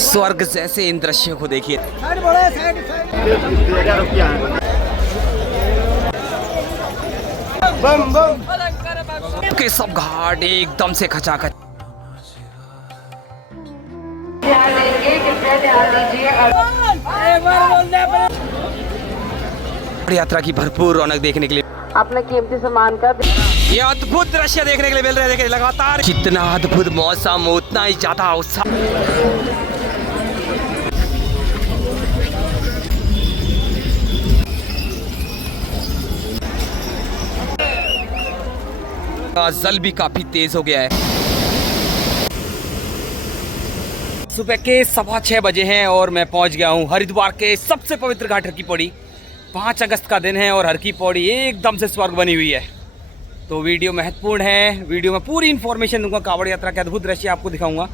स्वर्ग जैसे इन दृश्यों को देखिए। के सब घाट एकदम से खचाखच। यात्रा की भरपूर रौनक देखने के लिए अपने कीमती सामान का ये अद्भुत दृश्य देखने के लिए मिल रहे हैं। देखिए लगातार जितना अद्भुत मौसम उतना ही ज्यादा उत्साह। जल भी काफी तेज हो गया है। सुबह के 6:15 बजे हैं और मैं पहुंच गया हूं हरिद्वार के सबसे पवित्र घाट हर की पौड़ी। 5 अगस्त का दिन है और हर की पौड़ी एकदम से स्वर्ग बनी हुई है। तो वीडियो महत्वपूर्ण है, वीडियो में पूरी इन्फॉर्मेशन दूंगा, कांवड़ यात्रा के अद्भुत दृश्य आपको दिखाऊंगा।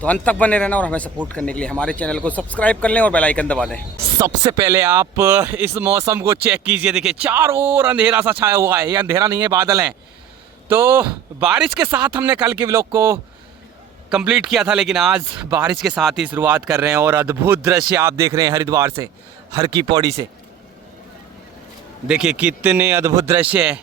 तो अंत तक बने रहना और हमें सपोर्ट करने के लिए हमारे चैनल को सब्सक्राइब कर लें और बेल आइकन दबा दें। सबसे पहले आप इस मौसम को चेक कीजिए। देखिए चारों ओर अंधेरा सा छाया हुआ है। ये अंधेरा नहीं है, बादल हैं। तो बारिश के साथ हमने कल के व्लॉग को कंप्लीट किया था, लेकिन आज बारिश के साथ ही शुरुआत कर रहे हैं और अद्भुत दृश्य आप देख रहे हैं हरिद्वार से, हर की पौड़ी से। देखिए कितने अद्भुत दृश्य है।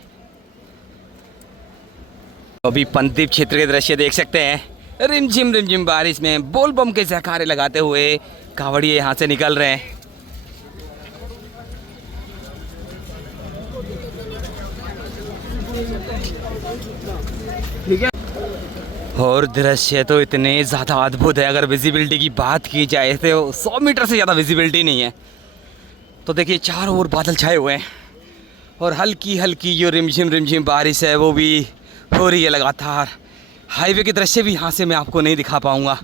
अभी पंतद्वीप क्षेत्र के दृश्य देख सकते हैं। रिमझिम बारिश में बोल बम के जयकारे लगाते हुए कांवड़िए यहाँ से निकल रहे हैं। ठीक है। और दृश्य तो इतने ज़्यादा अद्भुत है। अगर विजिबिलिटी की बात की जाए तो 100 मीटर से ज़्यादा विजिबिलिटी नहीं है। तो देखिए चारों ओर बादल छाए हुए हैं और हल्की हल्की जो रिमझिम बारिश है वो भी हो रही है लगातार। हाईवे के दृश्य भी यहाँ से मैं आपको नहीं दिखा पाऊँगा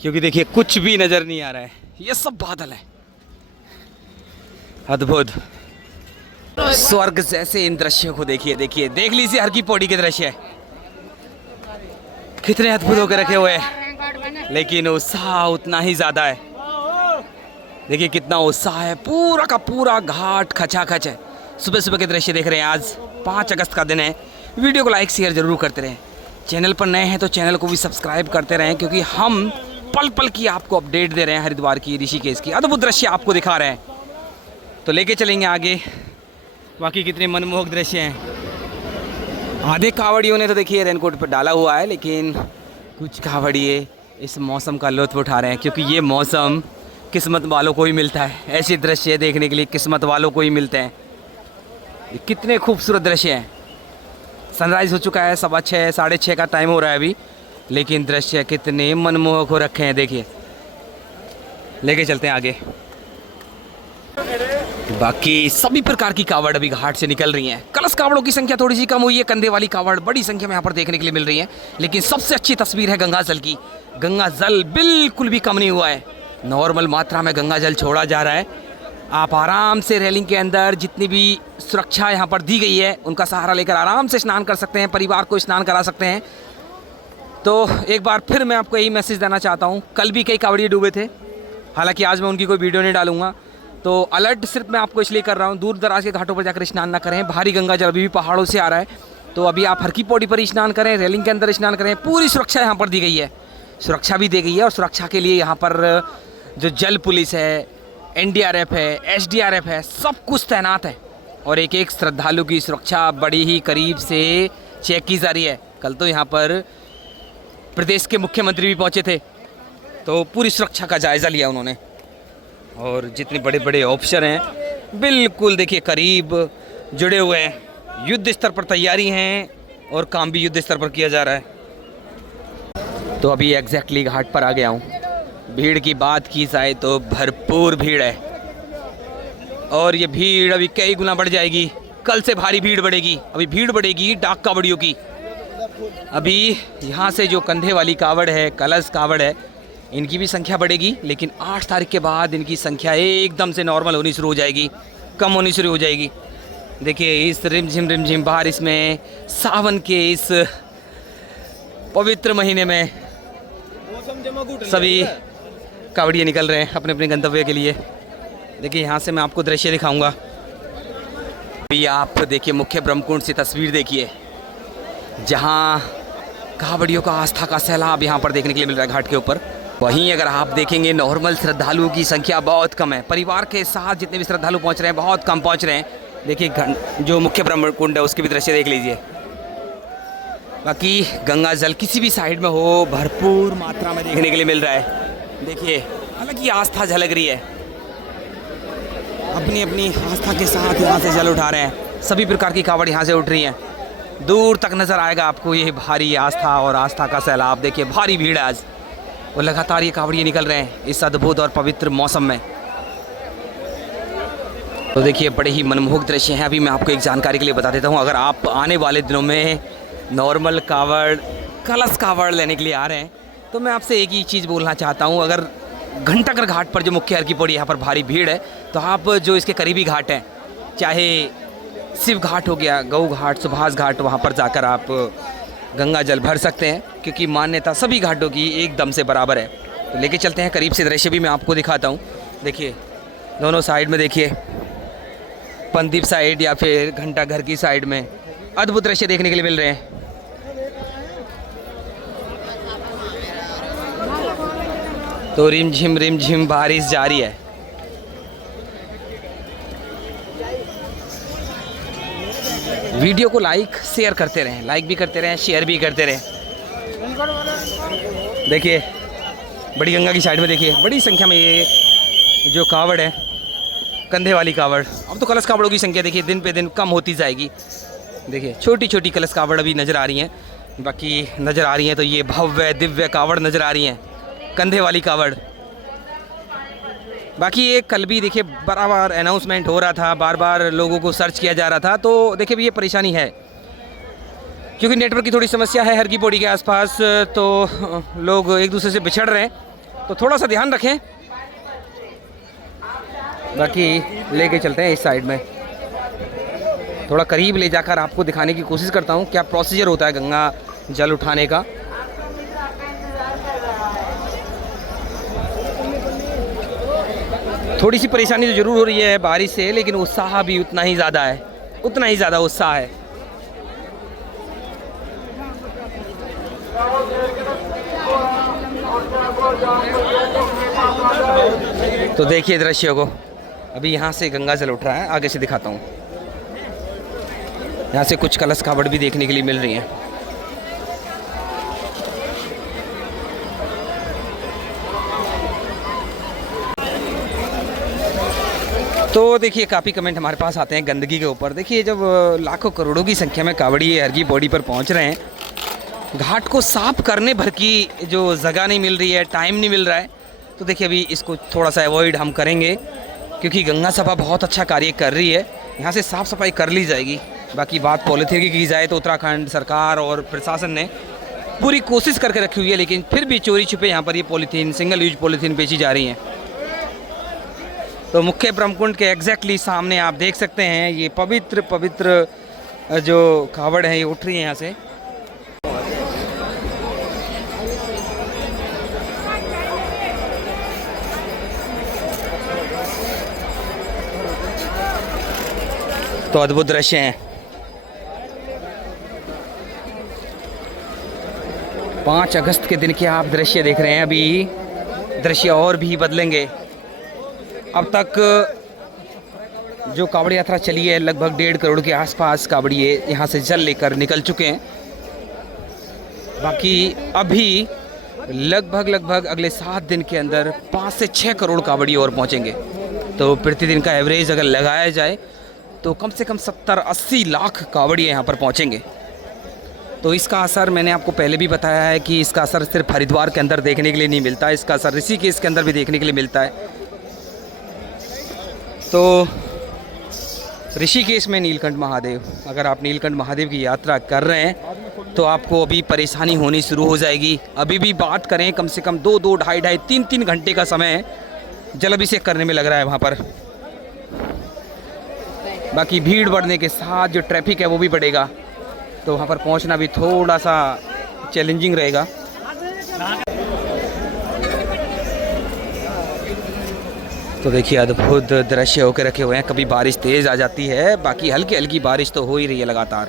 क्योंकि देखिए कुछ भी नज़र नहीं आ रहा है। ये सब बादल है। अद्भुत स्वर्ग जैसे इन दृश्यों को देखिए। देख लीजिए हर की पौड़ी के दृश्य कितने अद्भुत होकर रखे हुए हैं, लेकिन उत्साह उतना ही ज़्यादा है। देखिए कितना उत्साह है। पूरा का पूरा घाट खचाखच है। सुबह सुबह के दृश्य देख रहे हैं। आज 5 अगस्त का दिन है। वीडियो को लाइक शेयर ज़रूर करते रहें। चैनल पर नए हैं तो चैनल को भी सब्सक्राइब करते रहें क्योंकि हम पल पल की आपको अपडेट दे रहे हैं। हरिद्वार की, ऋषिकेश की अद्भुत दृश्य आपको दिखा रहे हैं। तो लेके चलेंगे आगे। बाकी कितने मनमोहक दृश्य हैं। आधे कांवड़ियों ने तो देखिए रेनकोट पर डाला हुआ है, लेकिन कुछ कांवड़िए इस मौसम का लुत्फ़ उठा रहे हैं क्योंकि ये मौसम किस्मत वालों को ही मिलता है। ऐसे दृश्य देखने के लिए किस्मत वालों को ही मिलते हैं। कितने खूबसूरत दृश्य हैं। सनराइज़ हो चुका है, 6:15 6:30 का टाइम हो रहा है अभी, लेकिन दृश्य कितने मनमोहक हो रखे हैं। देखिए लेके चलते हैं आगे। बाकी सभी प्रकार की कावड़ अभी घाट से निकल रही हैं। कलश कावड़ों की संख्या थोड़ी सी कम हुई है। कंधे वाली कावड़ बड़ी संख्या में यहाँ पर देखने के लिए मिल रही है। लेकिन सबसे अच्छी तस्वीर है गंगा जल की। गंगा जल बिल्कुल भी कम नहीं हुआ है। नॉर्मल मात्रा में गंगा जल छोड़ा जा रहा है। आप आराम से रेलिंग के अंदर जितनी भी सुरक्षा यहाँ पर दी गई है उनका सहारा लेकर आराम से स्नान कर सकते हैं। परिवार को स्नान करा सकते हैं। तो एक बार फिर मैं आपको यही मैसेज देना चाहता हूँ। कल भी कई कावड़िए डूबे थे, हालांकि आज मैं उनकी कोई वीडियो नहीं डालूंगा। तो अलर्ट सिर्फ मैं आपको इसलिए कर रहा हूँ, दूर दराज के घाटों पर जाकर स्नान ना करें। भारी गंगा जल अभी भी पहाड़ों से आ रहा है। तो अभी आप हर की पौड़ी पर ही स्नान करें, रेलिंग के अंदर स्नान करें। पूरी सुरक्षा यहाँ पर दी गई है। सुरक्षा भी दी गई है और सुरक्षा के लिए यहाँ पर जो जल पुलिस है, NDRF है, SDRF है, सब कुछ तैनात है। और एक एक श्रद्धालु की सुरक्षा बड़ी ही करीब से चेक की जा रही है। कल तो यहाँ पर प्रदेश के मुख्यमंत्री भी पहुँचे थे, तो पूरी सुरक्षा का जायज़ा लिया उन्होंने। और जितने बड़े बड़े ऑफिसर हैं बिल्कुल देखिए करीब जुड़े हुए हैं। युद्ध स्तर पर तैयारी हैं और काम भी युद्ध स्तर पर किया जा रहा है। तो अभी एग्जैक्टली घाट पर आ गया हूँ। भीड़ की बात की जाए तो भरपूर भीड़ है और ये भीड़ अभी कई गुना बढ़ जाएगी। कल से भारी भीड़ बढ़ेगी। अभी भीड़ बढ़ेगी डाक कावड़ियों की। अभी यहाँ से जो कंधे वाली कावड़ है, कलश कावड़ है, इनकी भी संख्या बढ़ेगी, लेकिन 8 तारीख के बाद इनकी संख्या एकदम से नॉर्मल होनी शुरू हो जाएगी, कम होनी शुरू हो जाएगी। देखिए इस रिमझिम बारिश में, सावन के इस पवित्र महीने में सभी कावड़िए निकल रहे हैं अपने अपने गंतव्य के लिए। देखिए यहाँ से मैं आपको दृश्य दिखाऊंगा। अभी आप देखिए मुख्य ब्रह्मकुंड से तस्वीर देखिए, जहाँ कावड़ियों का आस्था का सैलाब यहाँ पर देखने के लिए मिल रहा है घाट के ऊपर। वहीं अगर आप देखेंगे नॉर्मल श्रद्धालुओं की संख्या बहुत कम है। परिवार के साथ जितने भी श्रद्धालु पहुंच रहे हैं बहुत कम पहुंच रहे हैं। देखिए जो मुख्य ब्रह्म कुंड है उसके भी दृश्य देख लीजिए। बाकी गंगा जल किसी भी साइड में हो भरपूर मात्रा में देखने के लिए मिल रहा है। देखिए अलग ही आस्था झलक रही है, अपनी अपनी आस्था के साथ यहाँ से जल उठा रहे हैं। सभी प्रकार की कावड़ यहाँ से उठ रही हैं। दूर तक नज़र आएगा आपको ये भारी आस्था और आस्था का सैलाब। देखिए भारी भीड़ है आज और लगातार ये कावड़िए निकल रहे हैं इस अद्भुत और पवित्र मौसम में। तो देखिए बड़े ही मनमोहक दृश्य हैं। अभी मैं आपको एक जानकारी के लिए बता देता हूँ, अगर आप आने वाले दिनों में नॉर्मल कावड़ कलश कावड़ लेने के लिए आ रहे हैं तो मैं आपसे एक ही चीज़ बोलना चाहता हूँ। अगर घंटाघर घाट पर जो मुख्य हर की पौड़ी यहाँ पर भारी भीड़ है तो आप जो इसके करीबी घाट हैं, चाहे शिव घाट हो गया, गऊ घाट, सुभाष घाट, वहाँ पर जाकर आप गंगा जल भर सकते हैं क्योंकि मान्यता सभी घाटों की एकदम से बराबर है। तो लेके चलते हैं, करीब से दृश्य भी मैं आपको दिखाता हूँ। देखिए दोनों साइड में देखिए, पंदीप साइड या फिर घंटाघर की साइड में अद्भुत दृश्य देखने के लिए मिल रहे हैं। तो रिमझिम बारिश जारी है। वीडियो को लाइक शेयर करते रहें, लाइक भी करते रहें, शेयर भी करते रहें। देखिए बड़ी गंगा की साइड में देखिए बड़ी संख्या में ये जो कावड़ है, कंधे वाली कावड़। अब तो कलश कावड़ों की संख्या देखिए दिन पे दिन कम होती जाएगी। देखिए छोटी छोटी कलश कावड़ अभी नज़र आ रही हैं, बाकी नज़र आ रही हैं तो ये भव्य दिव्य कावड़ नज़र आ रही हैं, कंधे वाली कावड़। बाकी ये कल भी देखिए बार अनाउंसमेंट हो रहा था, बार बार लोगों को सर्च किया जा रहा था। तो देखिए भी ये परेशानी है क्योंकि नेटवर्क की थोड़ी समस्या है हर की पौड़ी के आसपास, तो लोग एक दूसरे से बिछड़ रहे हैं, तो थोड़ा सा ध्यान रखें। बाकी लेके चलते हैं इस साइड में, थोड़ा करीब ले जाकर आपको दिखाने की कोशिश करता हूँ क्या प्रोसीजर होता है गंगा जल उठाने का। थोड़ी सी परेशानी तो ज़रूर हो रही है बारिश से, लेकिन उत्साह भी उतना ही ज़्यादा है, उतना ही ज़्यादा उत्साह है। तो देखिए दृश्य को, अभी यहाँ से गंगा जल उठ रहा है, आगे से दिखाता हूँ। यहाँ से कुछ कलश कावड़ भी देखने के लिए मिल रही हैं। तो देखिए काफ़ी कमेंट हमारे पास आते हैं गंदगी के ऊपर। देखिए जब लाखों करोड़ों की संख्या में कावड़ी हर की बॉडी पर पहुंच रहे हैं, घाट को साफ करने भर की जो जगह नहीं मिल रही है, टाइम नहीं मिल रहा है, तो देखिए अभी इसको थोड़ा सा अवॉइड हम करेंगे क्योंकि गंगा सभा बहुत अच्छा कार्य कर रही है, यहाँ से साफ़ सफाई कर ली जाएगी। बाकी बात पॉलीथीन की जाए तो उत्तराखंड सरकार और प्रशासन ने पूरी कोशिश करके रखी हुई है, लेकिन फिर भी चोरी छुपे यहाँ पर ये पॉलीथीन, सिंगल यूज पॉलीथीन बेची जा रही हैं। तो मुख्य ब्रह्मकुंड के एग्जैक्टली सामने आप देख सकते हैं ये पवित्र जो कावड़ है ये उठ रही है यहाँ से। तो अद्भुत दृश्य हैं। 5 अगस्त के दिन के आप दृश्य देख रहे हैं, अभी दृश्य और भी बदलेंगे। अब तक जो कावड़ यात्रा चली है लगभग 1.5 करोड़ के आसपास कावड़िए यहाँ से जल लेकर निकल चुके हैं। बाकी अभी लगभग अगले 7 दिन के अंदर 5 से 6 करोड़ कावड़ी और पहुँचेंगे। तो प्रतिदिन का एवरेज अगर लगाया जाए तो कम से कम 70-80 लाख कावड़िए यहाँ पर पहुँचेंगे। तो इसका असर मैंने आपको पहले भी बताया है कि इसका असर सिर्फ हरिद्वार के अंदर देखने के लिए नहीं मिलता, इसका असर ऋषिकेश के अंदर भी देखने के लिए मिलता है। तो ऋषिकेश में नीलकंठ महादेव, अगर आप नीलकंठ महादेव की यात्रा कर रहे हैं तो आपको अभी परेशानी होनी शुरू हो जाएगी। अभी भी बात करें कम से कम 2-2, 2.5, 3-3 घंटे का समय जल अभिषेक करने में लग रहा है वहाँ पर। बाकी भीड़ बढ़ने के साथ जो ट्रैफिक है वो भी बढ़ेगा, तो वहाँ पर पहुँचना भी थोड़ा सा चैलेंजिंग रहेगा। तो देखिए अद्भुत दृश्य होकर रखे हुए हैं। कभी बारिश तेज़ आ जाती है, बाकी हल्की हल्की बारिश तो हो ही रही है लगातार।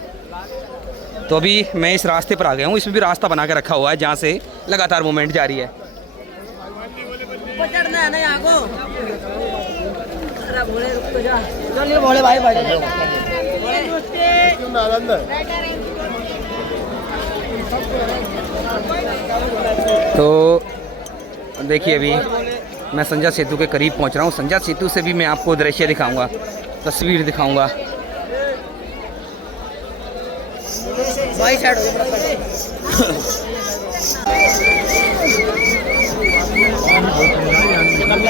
तो अभी मैं इस रास्ते पर आ गया हूँ, इसमें भी रास्ता बना के रखा हुआ है जहाँ से लगातार मूवमेंट जारी है। ऊपर चढ़ना है ना यहाँ को। अरे भोले रुक तो जा। चलिए भोले भाई बैठ तो देखिए अभी मैं संजा सेतु के करीब पहुंच रहा हूं। संजा सेतु से भी मैं आपको दृश्य दिखाऊंगा, तस्वीर दिखाऊंगा। भाई साइड हो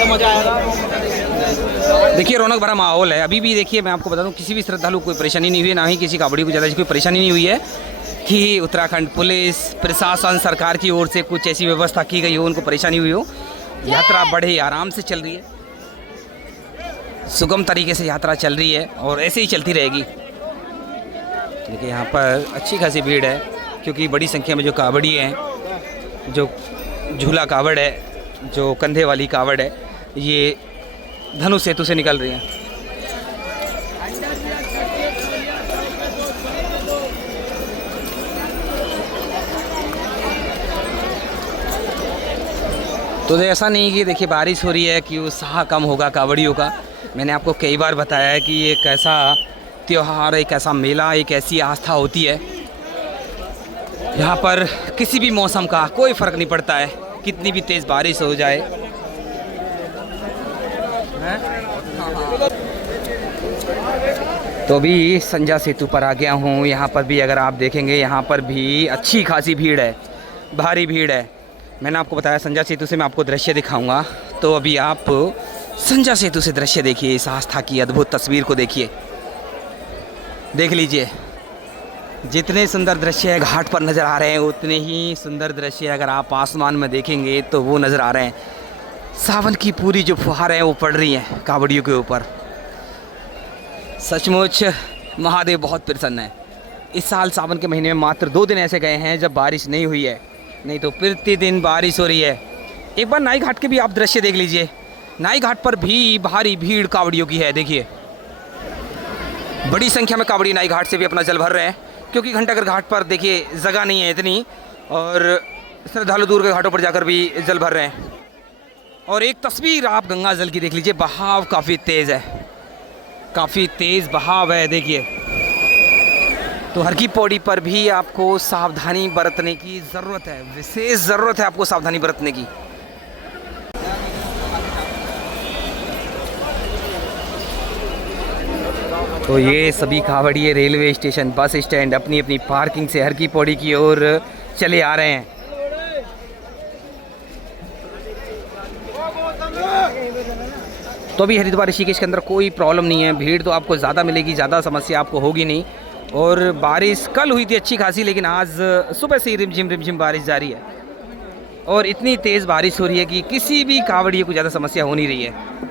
मजा आएगा। देखिए रौनक भरा माहौल है अभी भी। देखिए मैं आपको बता दूं किसी भी श्रद्धालु को कोई परेशानी नहीं हुई है, ना ही किसी कावड़ी को ज़्यादा कोई परेशानी नहीं हुई है कि उत्तराखंड पुलिस प्रशासन सरकार की ओर से कुछ ऐसी व्यवस्था की गई हो उनको परेशानी हुई हो। यात्रा बड़े आराम से चल रही है, सुगम तरीके से यात्रा चल रही है और ऐसे ही चलती रहेगी। देखिए यहाँ पर अच्छी खासी भीड़ है क्योंकि बड़ी संख्या में जो कावड़ी हैं, जो झूला कावड़ है, जो कंधे वाली कावड़ है, ये धनु सेतु से निकल रही हैं। तो ऐसा नहीं कि देखिए बारिश हो रही है कि उत्साह कम होगा कावड़ियों का। मैंने आपको कई बार बताया है कि एक ऐसा त्यौहार, एक ऐसा मेला, एक ऐसी आस्था होती है यहाँ पर किसी भी मौसम का कोई फ़र्क नहीं पड़ता है, कितनी भी तेज़ बारिश हो जाए। तो अभी संजा सेतु पर आ गया हूँ। यहाँ पर भी अगर आप देखेंगे यहाँ पर भी अच्छी खासी भीड़ है, भारी भीड़ है। मैंने आपको बताया संजा सेतु से मैं आपको दृश्य दिखाऊंगा। तो अभी आप संजा सेतु से दृश्य देखिए, इस आस्था की अद्भुत तस्वीर को देखिए, देख लीजिए। जितने सुंदर दृश्य घाट पर नज़र आ रहे हैं उतने ही सुंदर दृश्य अगर आप आसमान में देखेंगे तो वो नज़र आ रहे हैं। सावन की पूरी जो फुहारें हैं वो पड़ रही हैं कावड़ियों के ऊपर। सचमुच महादेव बहुत प्रसन्न है। इस साल सावन के महीने में मात्र 2 दिन ऐसे गए हैं जब बारिश नहीं हुई है, नहीं तो प्रतिदिन बारिश हो रही है। एक बार नाई घाट के भी आप दृश्य देख लीजिए। नाई घाट पर भी भारी भीड़ कावड़ियों की है। देखिए बड़ी संख्या में कावड़ी नाई घाट से भी अपना जल भर रहे हैं क्योंकि घंटाघर घाट पर देखिए जगह नहीं है इतनी, और श्रद्धालु दूर के घाटों पर जाकर भी जल भर रहे हैं। और एक तस्वीर आप गंगा जल की देख लीजिए, बहाव काफ़ी तेज़ है, काफ़ी तेज़ बहाव है। देखिए तो हर की पौड़ी पर भी आपको सावधानी बरतने की ज़रूरत है, विशेष ज़रूरत है आपको सावधानी बरतने की। तो ये सभी कावड़िए रेलवे स्टेशन, बस स्टैंड अपनी अपनी पार्किंग से हर की पौड़ी की ओर चले आ रहे हैं। तो अभी हरिद्वार ऋषिकेश के अंदर कोई प्रॉब्लम नहीं है, भीड़ तो आपको ज़्यादा मिलेगी, ज़्यादा समस्या आपको होगी नहीं। और बारिश कल हुई थी अच्छी खासी, लेकिन आज सुबह से ही रिमझिम बारिश जारी है और इतनी तेज़ बारिश हो रही है कि किसी भी कावड़िए को ज़्यादा समस्या हो नहीं रही है।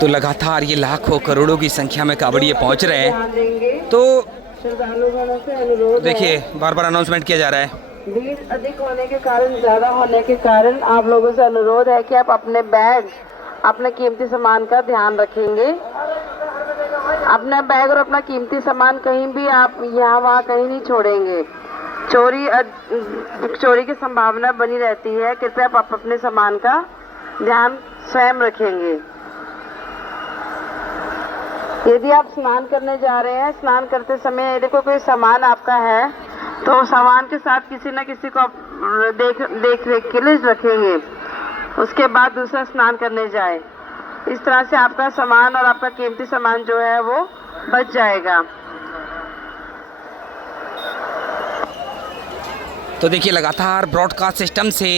तो लगातार ये लाखों करोड़ों की संख्या में कावड़िए पहुंच रहे हैं। तो देखिए बार बार अनाउंसमेंट किया जा रहा है। भीड़ अधिक होने के कारण, ज्यादा होने के कारण आप लोगों से अनुरोध है कि आप अपने बैग, अपने कीमती सामान का ध्यान रखेंगे। अपना बैग और अपना कीमती सामान कहीं भी आप यहाँ वहाँ कहीं नहीं छोड़ेंगे। चोरी की संभावना बनी रहती है। कृपया आप अपने सामान का ध्यान स्वयं रखेंगे। यदि आप स्नान करने जा रहे हैं, स्नान करते समय यदि कोई सामान आपका है तो सामान के साथ किसी न किसी को आप देख रेख के लिए रखेंगे। उसके बाद दूसरा स्नान करने जाए। इस तरह से आपका सामान और आपका कीमती सामान जो है वो बच जाएगा। तो देखिए लगातार ब्रॉडकास्ट सिस्टम से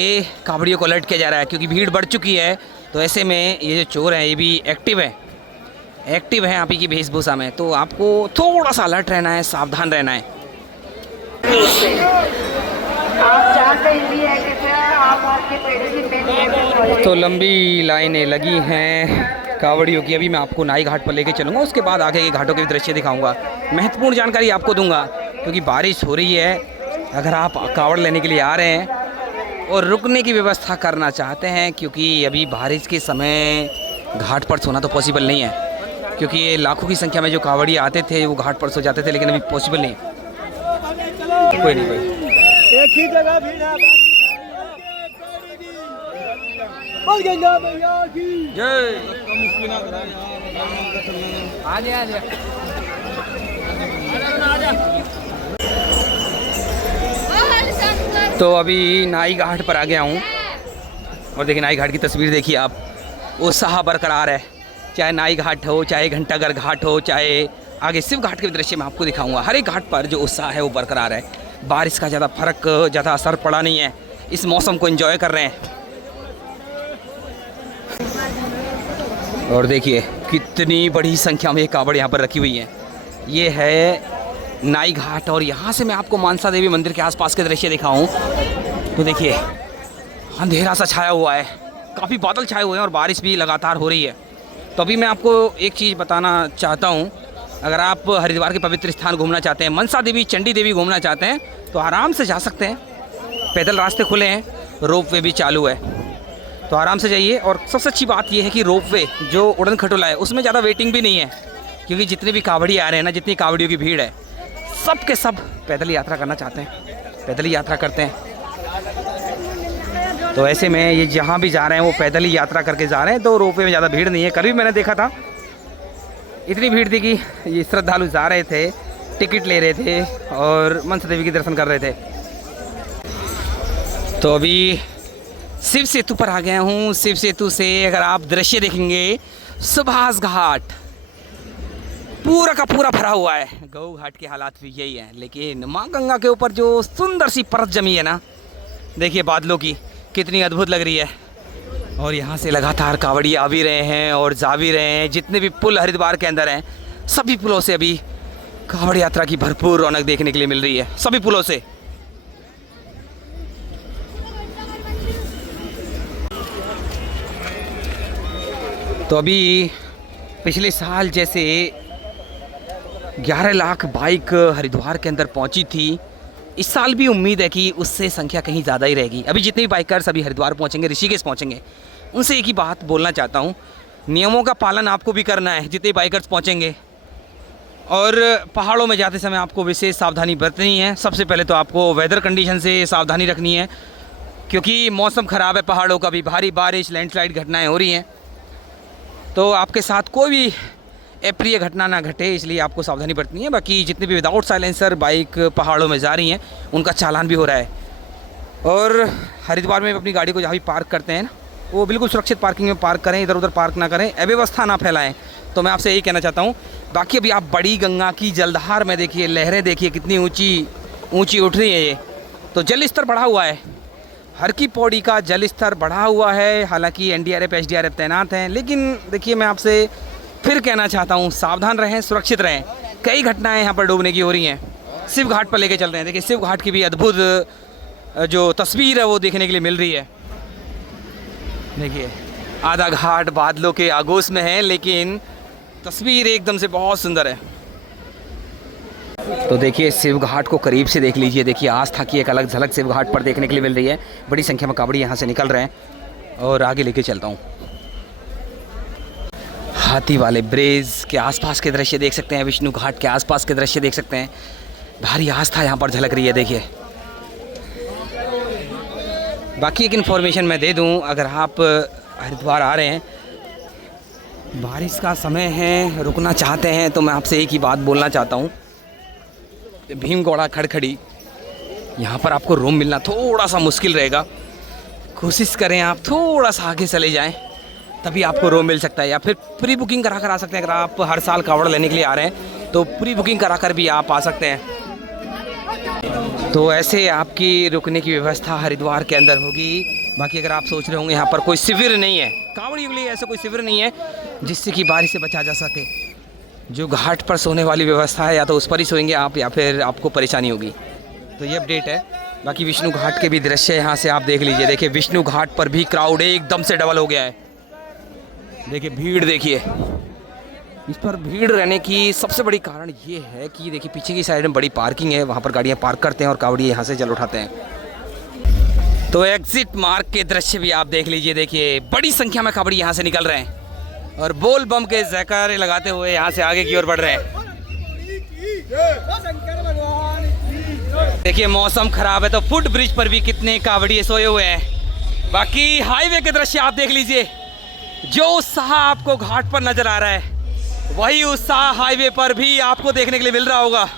कावड़ियों को अलर्ट किया जा रहा है क्योंकि भीड़ बढ़ चुकी है। तो ऐसे में ये जो चोर हैं ये भी एक्टिव है आप ही की वेशभूषा में। तो आपको थोड़ा सा अलर्ट रहना है, सावधान रहना है। तो लंबी लाइनें लगी हैं कावड़ियों की। अभी मैं आपको नाई घाट पर लेके चलूँगा, उसके बाद आगे के घाटों के दृश्य दिखाऊंगा। महत्वपूर्ण जानकारी आपको दूंगा क्योंकि बारिश हो रही है। अगर आप कावड़ लेने के लिए आ रहे हैं और रुकने की व्यवस्था करना चाहते हैं, क्योंकि अभी बारिश के समय घाट पर सोना तो पॉसिबल नहीं है क्योंकि ये लाखों की संख्या में जो कावड़ी आते थे वो घाट पर सो जाते थे, लेकिन अभी पॉसिबल नहीं है। कोई नहीं, कोई एक ही जगह भीड़ है। जय। तो अभी नाई घाट पर आ गया हूँ और देखिए नाई घाट की तस्वीर देखिए आप, उत्साह बरकरार है। चाहे नाई घाट हो, चाहे घंटाघर घाट हो, चाहे आगे शिव घाट के दृश्य मैं आपको दिखाऊंगा। हर एक घाट पर जो उत्साह है वो बरकरार है। बारिश का ज़्यादा फर्क, ज़्यादा असर पड़ा नहीं है। इस मौसम को एंजॉय कर रहे हैं। और देखिए कितनी बड़ी संख्या में कावड़ यहाँ पर रखी हुई है। ये है नाई घाट और यहाँ से मैं आपको मानसा देवी मंदिर के आसपास के दृश्य दिखाऊं तो देखिए अंधेरा सा छाया हुआ है, काफ़ी बादल छाए हुए हैं और बारिश भी लगातार हो रही है। तो अभी मैं आपको एक चीज़ बताना चाहता हूँ, अगर आप हरिद्वार के पवित्र स्थान घूमना चाहते हैं, मनसा देवी, चंडी देवी घूमना चाहते हैं तो आराम से जा सकते हैं। पैदल रास्ते खुले हैं, रोप वे भी चालू है, तो आराम से जाइए। और सबसे अच्छी बात यह है कि रोप वे जो उड़न खटोला है उसमें ज़्यादा वेटिंग भी नहीं है, क्योंकि जितने भी कावड़ी आ रहे हैं ना, जितनी कावड़ियों की भीड़ है, सब के सब पैदल यात्रा करना चाहते हैं, पैदल ही यात्रा करते हैं। तो ऐसे में ये जहाँ भी जा रहे हैं वो पैदल ही यात्रा करके जा रहे हैं, तो रोपवे में ज़्यादा भीड़ नहीं है। कल भी मैंने देखा था, इतनी भीड़ थी कि ये श्रद्धालु जा रहे थे, टिकट ले रहे थे और मनसा देवी के दर्शन कर रहे थे। तो अभी शिव सेतु पर आ गया हूँ। शिव सेतु से अगर आप दृश्य देखेंगे, सुभाष घाट पूरा का पूरा भरा हुआ है। गऊ घाट के हालात भी यही हैं, लेकिन माँ गंगा के ऊपर जो सुंदर सी परत जमी है ना, देखिए बादलों की, कितनी अद्भुत लग रही है। और यहाँ से लगातार कावड़ी आ भी रहे हैं और जा भी रहे हैं। जितने भी पुल हरिद्वार के अंदर हैं, सभी पुलों से अभी कावड़ यात्रा की भरपूर रौनक देखने के लिए मिल रही है, सभी पुलों से। तो अभी पिछले साल जैसे 11 लाख बाइक हरिद्वार के अंदर पहुंची थी, इस साल भी उम्मीद है कि उससे संख्या कहीं ज़्यादा ही रहेगी। अभी जितने भी बाइकर्स अभी हरिद्वार पहुंचेंगे, ऋषिकेश पहुंचेंगे, उनसे एक ही बात बोलना चाहता हूं, नियमों का पालन आपको भी करना है जितने बाइकर्स पहुंचेंगे। और पहाड़ों में जाते समय आपको विशेष सावधानी बरतनी है। सबसे पहले तो आपको वेदर कंडीशन से सावधानी रखनी है, क्योंकि मौसम ख़राब है, पहाड़ों का भी भारी बारिश, लैंडस्लाइड घटनाएँ हो रही हैं। तो आपके साथ कोई भी अप्रिय घटना ना घटे, इसलिए आपको सावधानी बरतनी है। बाकी जितने भी विदाउट साइलेंसर बाइक पहाड़ों में जा रही हैं, उनका चालान भी हो रहा है। और हरिद्वार में अपनी गाड़ी को जहाँ भी पार्क करते हैं ना, वो बिल्कुल सुरक्षित पार्किंग में पार्क करें, इधर उधर पार्क ना करें, अव्यवस्था ना फैलाएं। तो मैं आपसे यही कहना चाहता हूँ। बाकी अभी आप बड़ी गंगा की जलधार में देखिए, लहरें देखिए कितनी ऊँची ऊँची उठ रही है। ये तो जल स्तर बढ़ा हुआ है, हर की पौड़ी का जल स्तर बढ़ा हुआ है। हालांकि एनडीआरएफ एसडीआरएफ तैनात हैं, लेकिन देखिए मैं आपसे फिर कहना चाहता हूँ, सावधान रहें, सुरक्षित रहें। कई घटनाएं यहाँ पर डूबने की हो रही हैं। शिव घाट पर लेके चल रहे हैं, देखिए शिव घाट की भी अद्भुत जो तस्वीर है वो देखने के लिए मिल रही है। देखिए आधा घाट बादलों के आगोश में है, लेकिन तस्वीर एकदम से बहुत सुंदर है। तो देखिए शिव घाट को करीब से देख लीजिए। देखिए आस्था की एक अलग झलक शिव घाट पर देखने के लिए मिल रही है। बड़ी संख्या में कावड़ी यहाँ से निकल रहे हैं और आगे लेके चलता हूँ। हाथी वाले ब्रिज के आसपास के दृश्य देख सकते हैं, विष्णु घाट के आसपास के दृश्य देख सकते हैं। भारी आस्था यहाँ पर झलक रही है। देखिए बाकी एक इन्फॉर्मेशन मैं दे दूँ, अगर आप हरिद्वार आ रहे हैं, बारिश का समय है, रुकना चाहते हैं, तो मैं आपसे एक ही बात बोलना चाहता हूँ। भीमगौड़ा खड़खड़ी यहाँ पर आपको रूम मिलना थोड़ा सा मुश्किल रहेगा। कोशिश करें आप थोड़ा सा आगे चले जाएं, तभी आपको रूम मिल सकता है। या फिर प्री बुकिंग करा कर आ सकते हैं। अगर आप हर साल कावड़ लेने के लिए आ रहे हैं तो प्री बुकिंग करा कर भी आप आ सकते हैं। तो ऐसे आपकी रुकने की व्यवस्था हरिद्वार के अंदर होगी। बाकी अगर आप सोच रहे होंगे यहाँ पर कोई शिविर नहीं है, कावड़ियों के लिए ऐसा कोई शिविर नहीं है जिससे कि बारिश से बचा जा सके। जो घाट पर सोने वाली व्यवस्था है, या तो उस पर ही सोएंगे आप, या फिर आपको परेशानी होगी। तो ये अपडेट है। बाकी विष्णु घाट के भी दृश्य यहाँ से आप देख लीजिए। देखिए विष्णु घाट पर भी क्राउड एकदम से डबल हो गया है। देखिए भीड़, देखिए इस पर भीड़ रहने की सबसे बड़ी कारण ये है कि देखिए पीछे की साइड में बड़ी पार्किंग है, वहाँ पर गाड़ियाँ पार्क करते हैं और कावड़ी यहाँ से जल उठाते हैं। तो एग्जिट मार्ग के दृश्य भी आप देख लीजिए। देखिए बड़ी संख्या में कावड़ी यहाँ से निकल रहे हैं और बोल बम के जयकारे लगाते हुए यहाँ से आगे की ओर बढ़ रहे हैं। देखिए मौसम खराब है तो फुट ब्रिज पर भी कितने कावड़िए सोए हुए हैं। बाकी हाईवे के दृश्य आप देख लीजिए। जो उत्साह आपको घाट पर नजर आ रहा है वही उत्साह हाईवे पर भी आपको देखने के लिए मिल रहा होगा।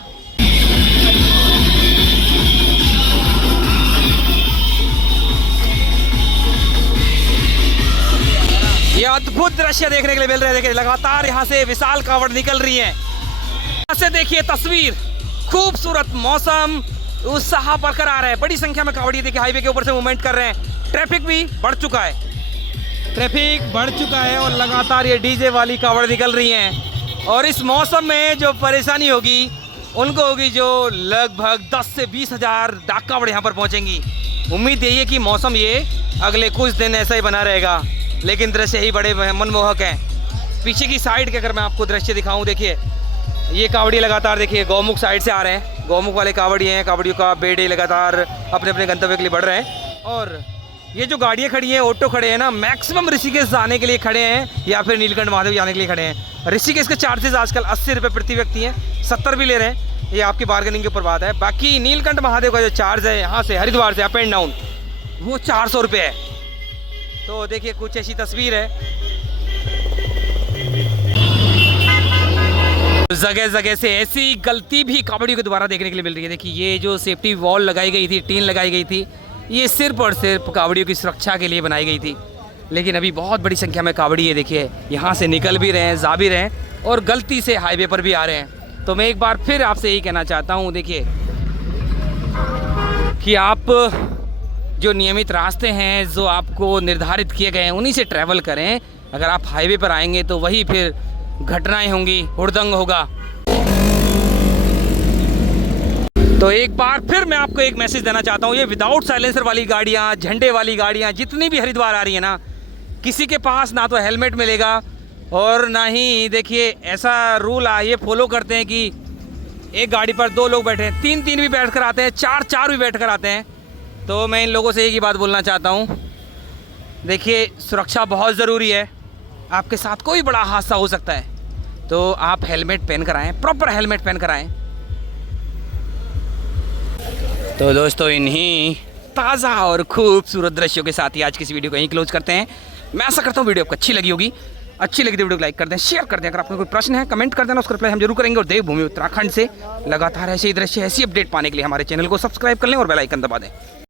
ये अद्भुत दृश्य देखने के लिए मिल रहे हैं। देखिए लगातार यहाँ से विशाल कावड़ निकल रही है। यहाँ से देखिए तस्वीर, खूबसूरत मौसम, उत्साह बरकरार है। बड़ी संख्या में कावड़िए देखिए हाईवे के ऊपर से मूवमेंट कर रहे हैं। ट्रैफिक भी बढ़ चुका है और लगातार ये डीजे वाली कावड़ निकल रही हैं। और इस मौसम में जो परेशानी होगी उनको होगी जो लगभग 10 से 20 हज़ार डाक कावड़ यहाँ पर पहुँचेंगी। उम्मीद यही है कि मौसम ये अगले कुछ दिन ऐसा ही बना रहेगा, लेकिन दृश्य ही बड़े मनमोहक हैं। पीछे की साइड के अगर मैं आपको दृश्य दिखाऊं, देखिए ये कावड़ी लगातार देखिए गौमुख साइड से आ रहे हैं। गौमुख वाले कावड़ी हैं, कावड़ियों का बेड़े लगातार अपने अपने गंतव्य के लिए बढ़ रहे हैं। और ये जो गाड़ियाँ खड़ी हैं, ऑटो खड़े हैं ना, मैक्सिमम ऋषिकेश जाने के लिए खड़े हैं या फिर नीलकंठ महादेव जाने के लिए खड़े हैं। ऋषिकेश के चार्जेस आजकल 80 रुपये प्रति व्यक्ति हैं, 70 भी ले रहे हैं। ये आपकी बार्गेनिंग के ऊपर बात है। बाकी नीलकंठ महादेव का जो चार्ज है यहाँ से हरिद्वार से अप एंड डाउन वो 400 रुपये है। तो देखिए कुछ ऐसी तस्वीर है। जगह जगह से ऐसी गलती भी कावड़ियों के द्वारा देखने के लिए मिल रही है। देखिए ये जो सेफ्टी वॉल लगाई गई थी, टीन लगाई गई थी, ये सिर्फ और सिर्फ कावड़ियों की सुरक्षा के लिए बनाई गई थी। लेकिन अभी बहुत बड़ी संख्या में कावड़ी है, देखिए यहाँ से निकल भी रहे हैं, जा भी रहे हैं और गलती से हाईवे पर भी आ रहे हैं। तो मैं एक बार फिर आपसे यही कहना चाहता हूँ, देखिए कि आप जो नियमित रास्ते हैं जो आपको निर्धारित किए गए हैं उन्हीं से ट्रैवल करें। अगर आप हाईवे पर आएंगे तो वही फिर घटनाएं होंगी, हुड़दंग होगा। तो एक बार फिर मैं आपको एक मैसेज देना चाहता हूँ, ये विदाउट साइलेंसर वाली गाड़ियाँ, झंडे वाली गाड़ियाँ जितनी भी हरिद्वार आ रही है ना, किसी के पास ना तो हेलमेट मिलेगा और ना ही देखिए ऐसा रूल ये फॉलो करते हैं कि एक गाड़ी पर 2 लोग बैठे हैं, 3 भी बैठ कर आते हैं, 4 भी बैठ कर आते हैं। तो मैं इन लोगों से एक ही बात बोलना चाहता हूँ, देखिए सुरक्षा बहुत ज़रूरी है। आपके साथ कोई बड़ा हादसा हो सकता है तो आप हेलमेट पहन कर आएँ, प्रॉपर हेलमेट पहन कर आएँ। तो दोस्तों इन्हीं ताज़ा और खूबसूरत दृश्यों के साथ ही आज की इस वीडियो को यहीं क्लोज करते हैं। मैं आशा करता हूँ वीडियो आपको अच्छी लगी होगी। अच्छी लगी तो वीडियो को लाइक कर दें, शेयर कर दें। अगर आपको कोई प्रश्न है कमेंट कर देना, उसका रिप्लाई हम जरूर करेंगे। और देवभूमि उत्तराखंड से लगातार ऐसे ही दृश्य, ऐसी अपडेट पाने के लिए हमारे चैनल को सब्सक्राइब कर लें और बेल आइकन दबा दें।